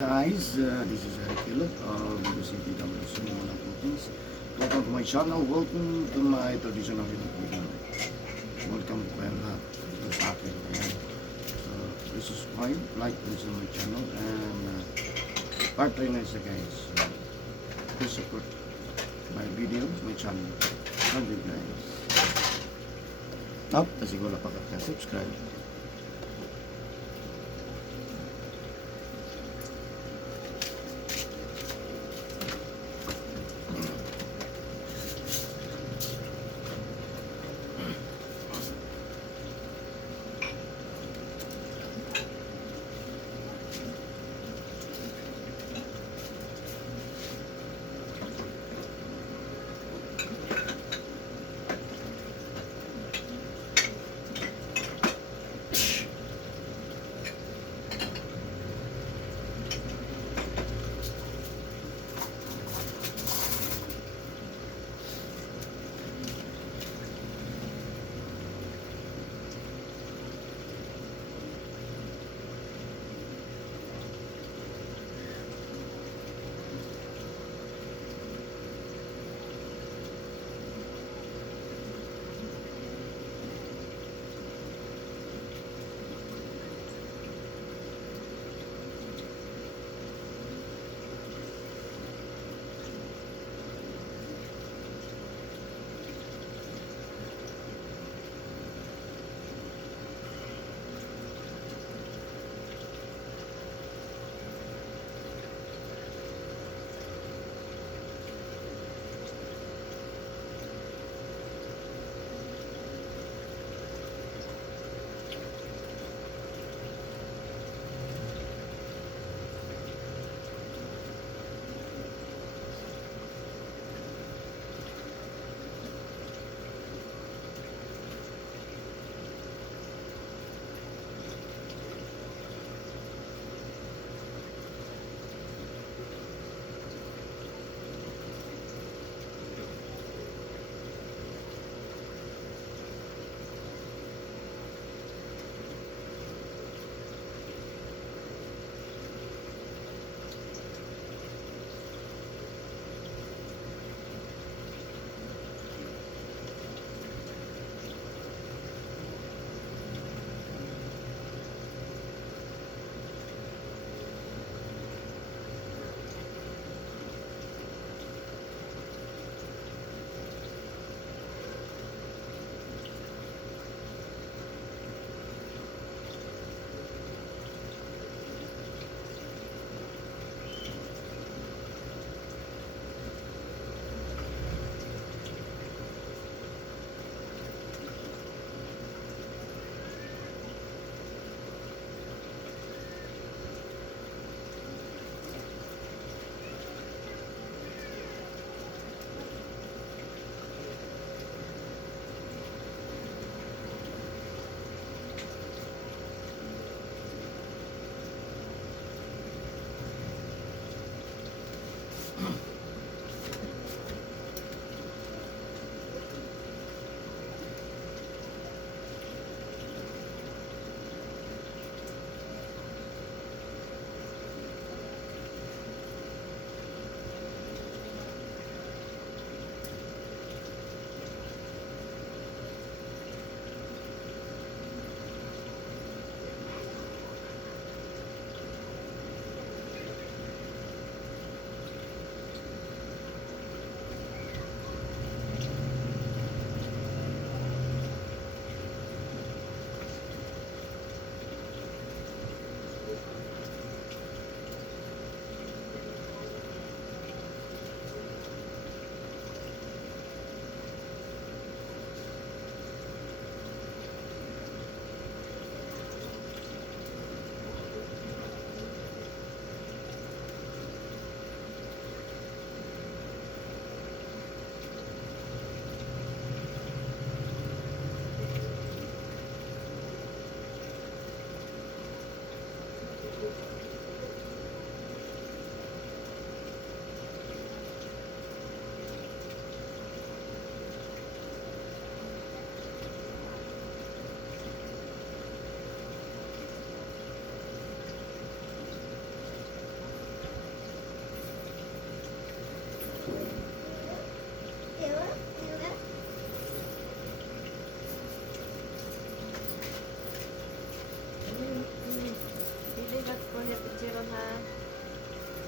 Guys, this is Eric Philip of the CTWC Muna Philippines. Welcome to my channel. Welcome to my traditional video. Welcome po kayo lahat dito sa akin. Ayan. So, please subscribe, like, please on my channel, and partner na isa guys. Please support my video, my channel. Thank you guys. Top, kasi wala pa ka-subscribe.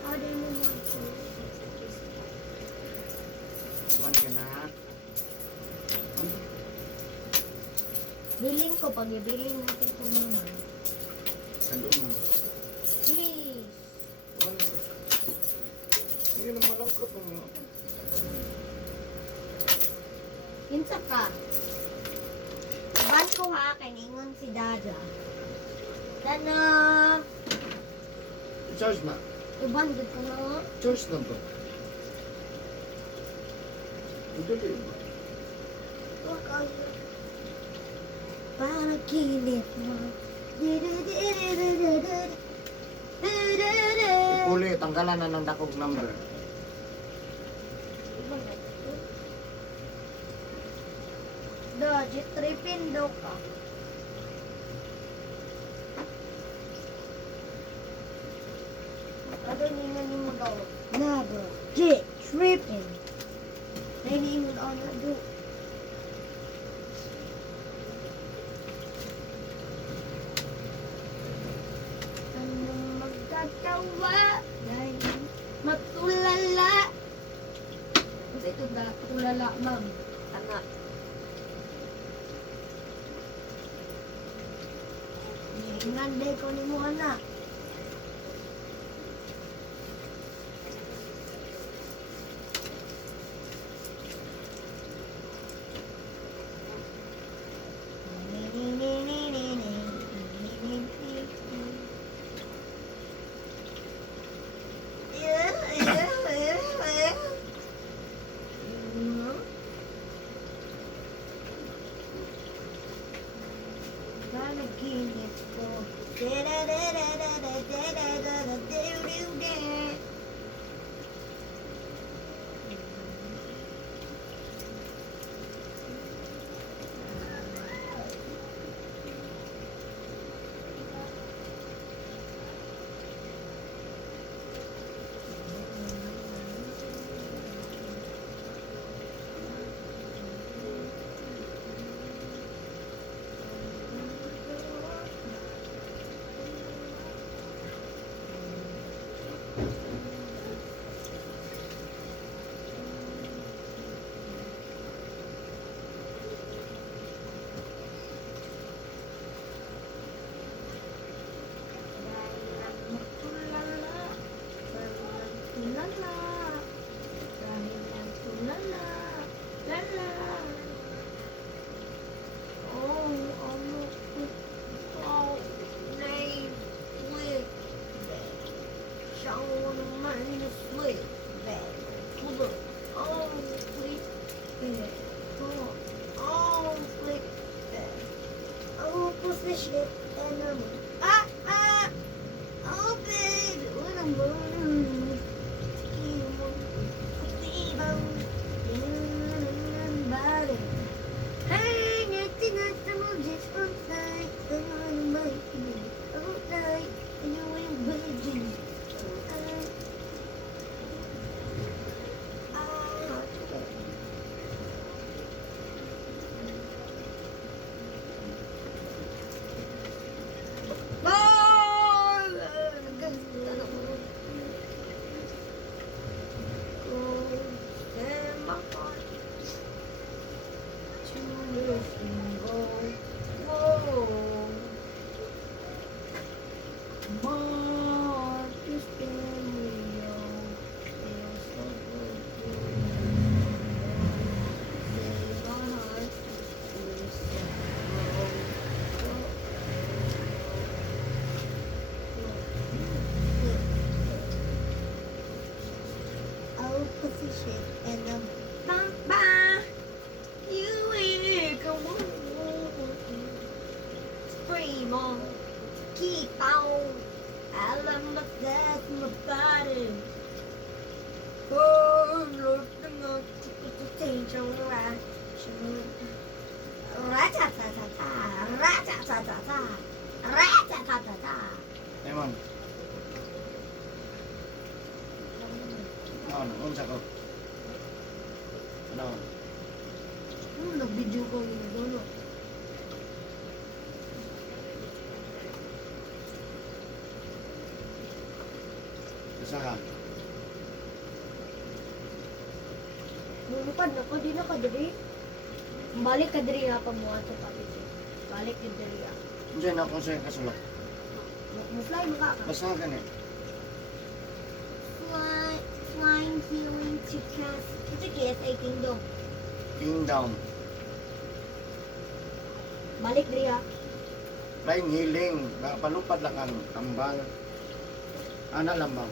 Order mo mo ito. Iwan ka na. Ano? Bilhin ko pag ibilhin natin ito mama. Ano mo? Please. Iwan mo. Hindi na malangkot mo. Kinsa ka. Ban ko ha, kaningon si Dada. Dana. Charge na. Uban gud ko na. Charge na ba? Madali ba? Para kilit mo. Ipuli, tanggalan na ng dakog number. Dodge, tripin daw ka. Ano nina ni mo daw? Nado, J, tripping. Nini mo daw na do. Anong magkatawa? Dahil matulala. Kasi ito tulala, ma'am. Anak. Ingande ko ni mo anak. Nanaginip ko. Shit, and oh baby, what I'm burning. Hey, nothing at the moment, just one side. I'm on my feet. Oh, night, and you ain't waiting. Position and bang bang, you ain't come on, scream on, keep on, alam mo that my body, oh Lord, no, to change your life, ratatata, ratatata, ratatata. Eman. Ano, unsa ko? Ano? Nag-video ko yung dulo. Isa. Lulupad na ko, di na ka diri. Balik ka diri nga pa mo ato kapit. Balik ka diri nga. Diyan ako sa'yo kasulok. Mo-fly mo ka. Basta ganit. Flying healing to cast. Ito KSA Kingdom. Kingdom. Balik diri ha. Flying healing. Palupad lang ang tambal. Ana lang ba?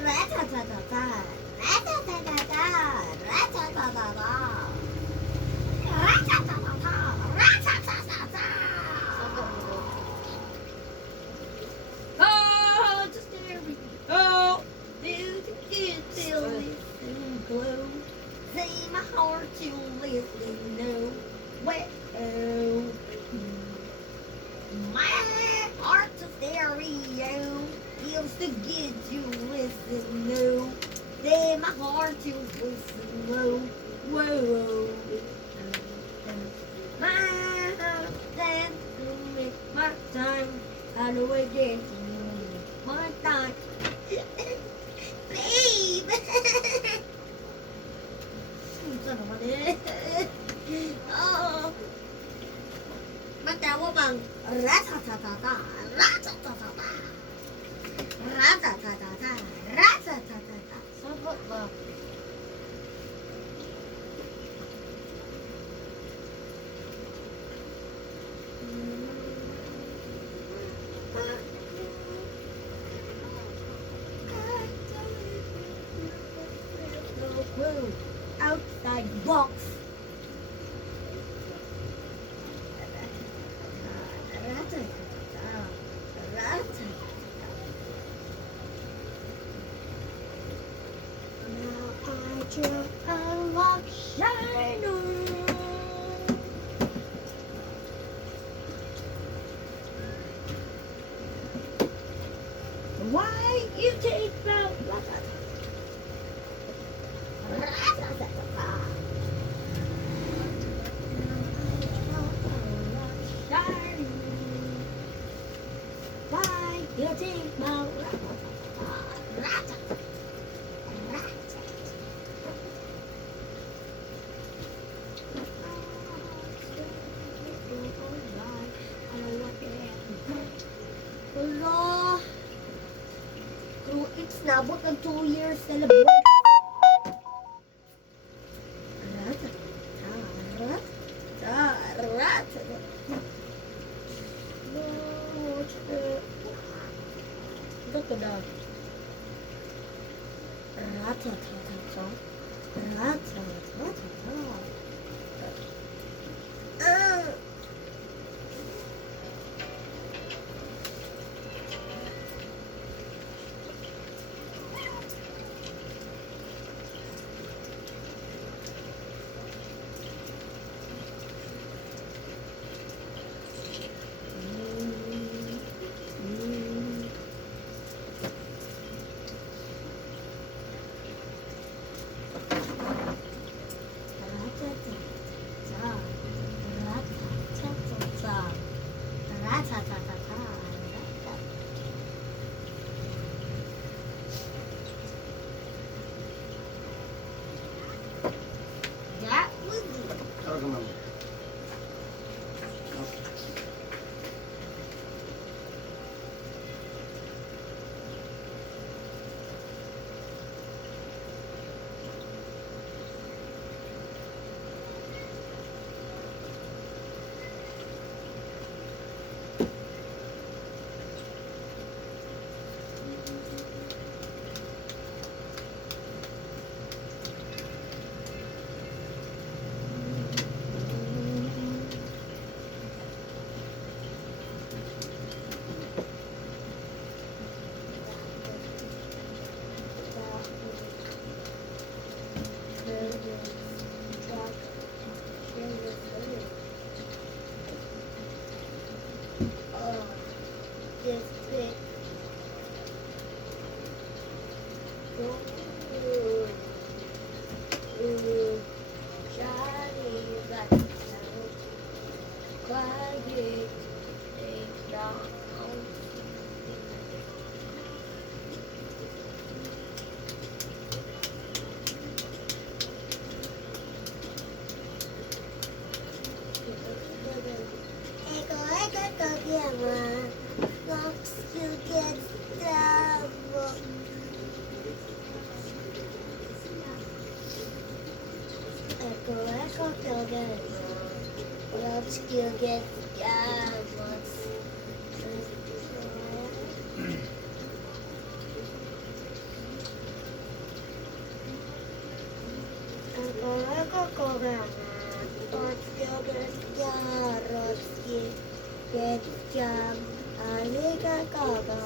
Ratatata. Ratatata. Ratatata. Ratatata. Ratatata. Oh, just every oh, do the good till listen glow. Say my heart to listen no. Well, my heart's a stereo. Feels so good to listen no. Say my heart to listen no. Whoa. My heart stands to make my time. How do I get my time? Babe! Saan naman eh? Oo. Magtawa bang ratatata, ratatata, ratatata, ratatata. Sagot ba? Outside box. Now I just unlock Shiner. Why you take out why you take my Hello. Crew X nabot ng 2 years celebration. Ito daw. Ratatata. Ratatata. That was it. Tawag mo. Still get diamonds. Get jam, aliga gaga.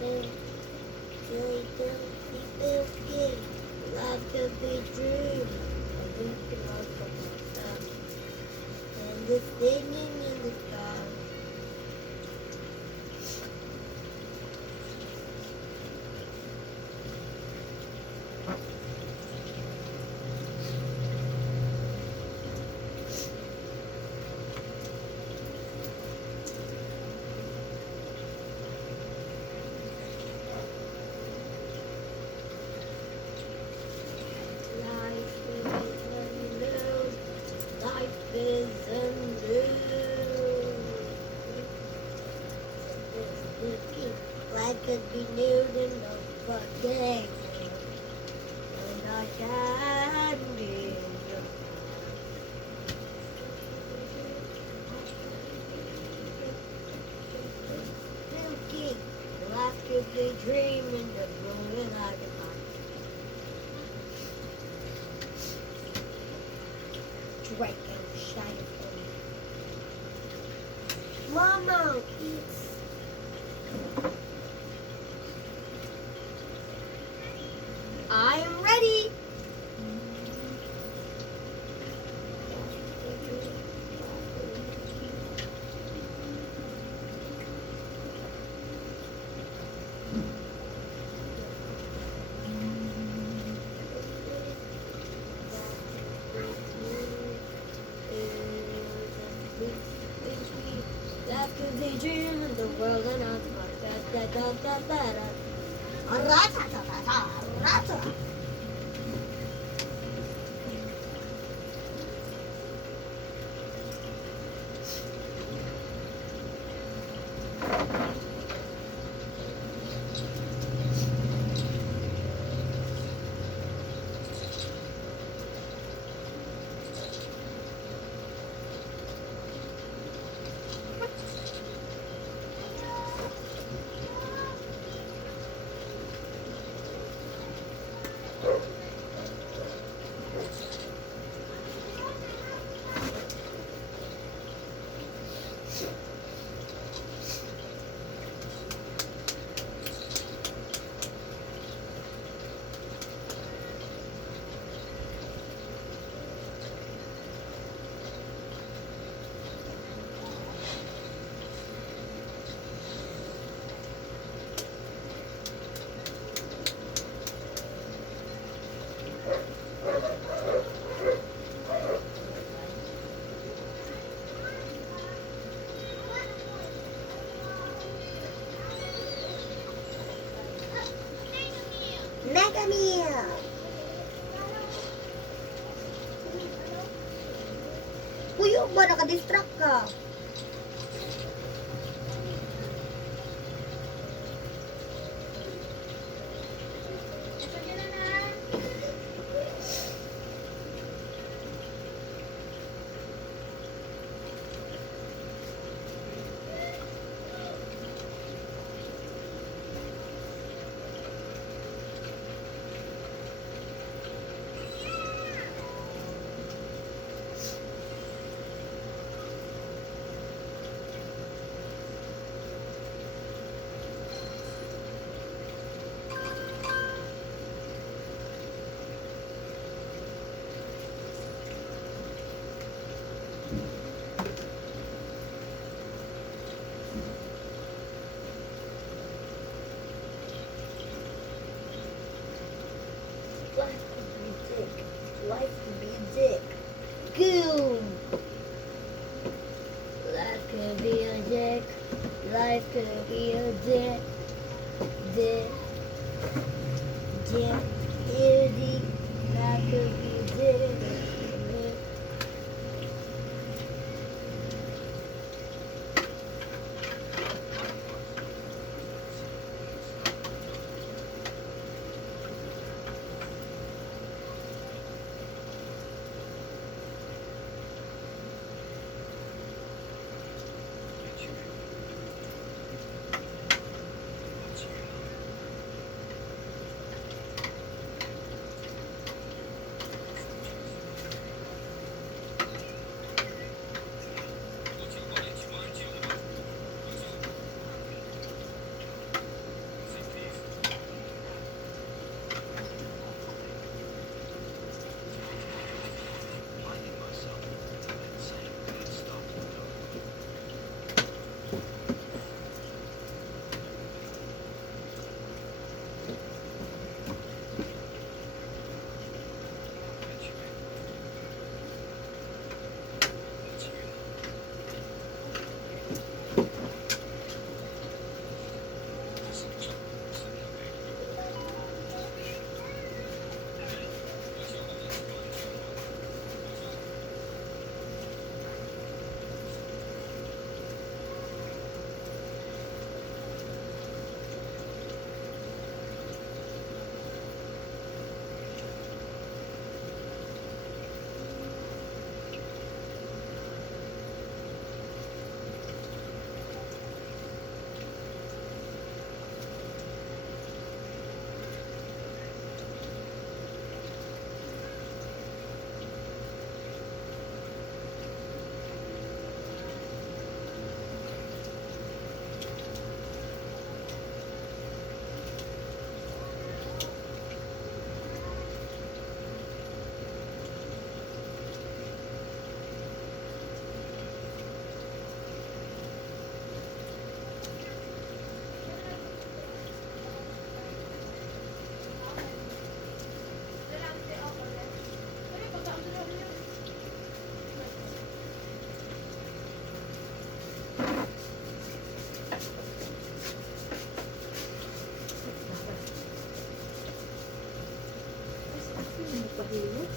Life could be true. I think the love could be stuff. And the singing in the sky. Life is unknown. Life is unknown. Life could be nude and no fucking. And I can be. Spooky. Life could be dreaming of rolling like a Draco Shire. Mama, it's I'm ready. That could be dream in the world and I'm like that. Mega Meal! Puyo ba? Nakadistract ka. Life could be dick. Life could be dick. Goom! Life could be a dick. Life could be a dick. Dick. Dick. Dick. Life could be a dick. Hilot.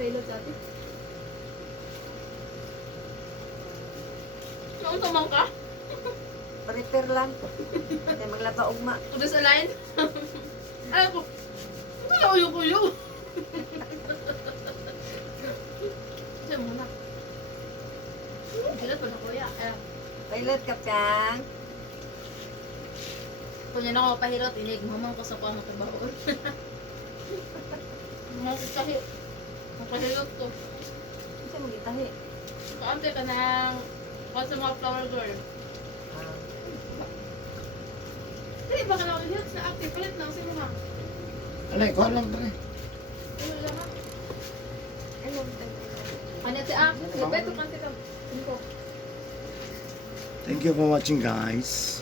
Hilot sa atin. Saan tumang ka? Prepare lang. Kaya maglaba ugma. Tudo sa line? Ay ko. Wala uyo-uyo. Siya muna. Hilot pa na kuya. Pilot ka, Piang. Kung yan ako pahirot, inig mamang ko sa kuha ng kabaon. Makahilot to. Kasi magitahi. Kaante ka ng kuha sa mga flower girl. Hindi, baka na ulit sa active. Palit na, sino nga? Alay, kuha lang tara. Ano lang ha? Ano? Ano ti ah? Beto kante ka. Sino ko? Thank you for watching guys.